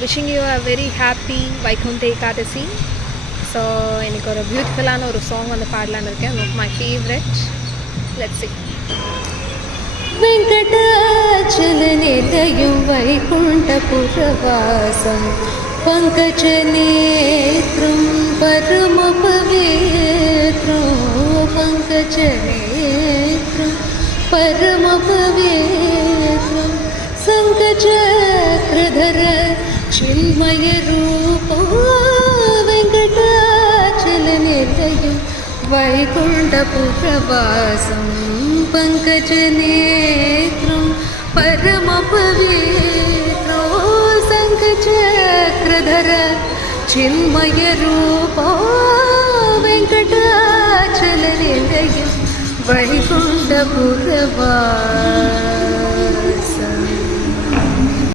wishing you a very happy Vaikunta Ekadasi. So, எனக்கு ஒரு பியூட்டிஃபுல்லான ஒரு சாங் வந்து பாடலான்னு இருக்கேன். One of my favorite. Let's see. वेङ्कटाचलनिलयं वैकुण्ठपुरवासं पङ्कजनेत्रं परमपवित्रं पङ्कजनेत्रं परमपवित्रं शङ्खचक्रधर चिन्मयरूपं वेङ्कटाचलनिलयं वैकुण्ठपुरवासं पङ्कजनेत्रं परमपवित्रो शङ्खचक्रधर चिन्मयरूपो वेङ्कटाचलनिलयं वैकुण्ठपुरवासं